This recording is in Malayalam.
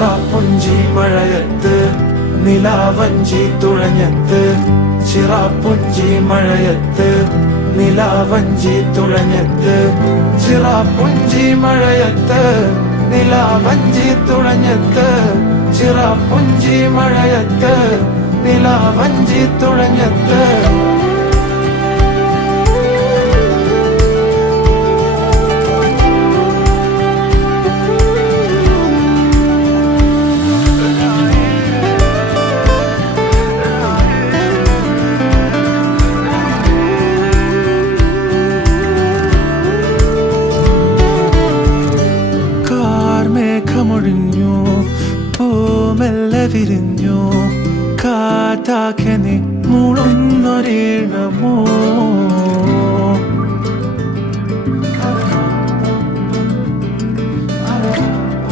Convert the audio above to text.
ചിറാപ്പുഞ്ചി മഴയത്ത് നിലാവഞ്ചി തുഴഞ്ഞത്ത് ചിറാപ്പുഞ്ചി മഴയത്ത് നിലാവഞ്ചി തുഴഞ്ഞത്ത് ചിറാപ്പുഞ്ചി മഴയത്ത് നിലാവഞ്ചി തുഴഞ്ഞത്ത് ചിറാപ്പുഞ്ചി മഴയത്ത് നിലാവഞ്ചി തുഴഞ്ഞത്ത് മേഘമൊഴിഞ്ഞു പൂമെല്ലെ വിരിഞ്ഞു കാറ്റാകെ നീ മൂളുന്നൊരീണമോ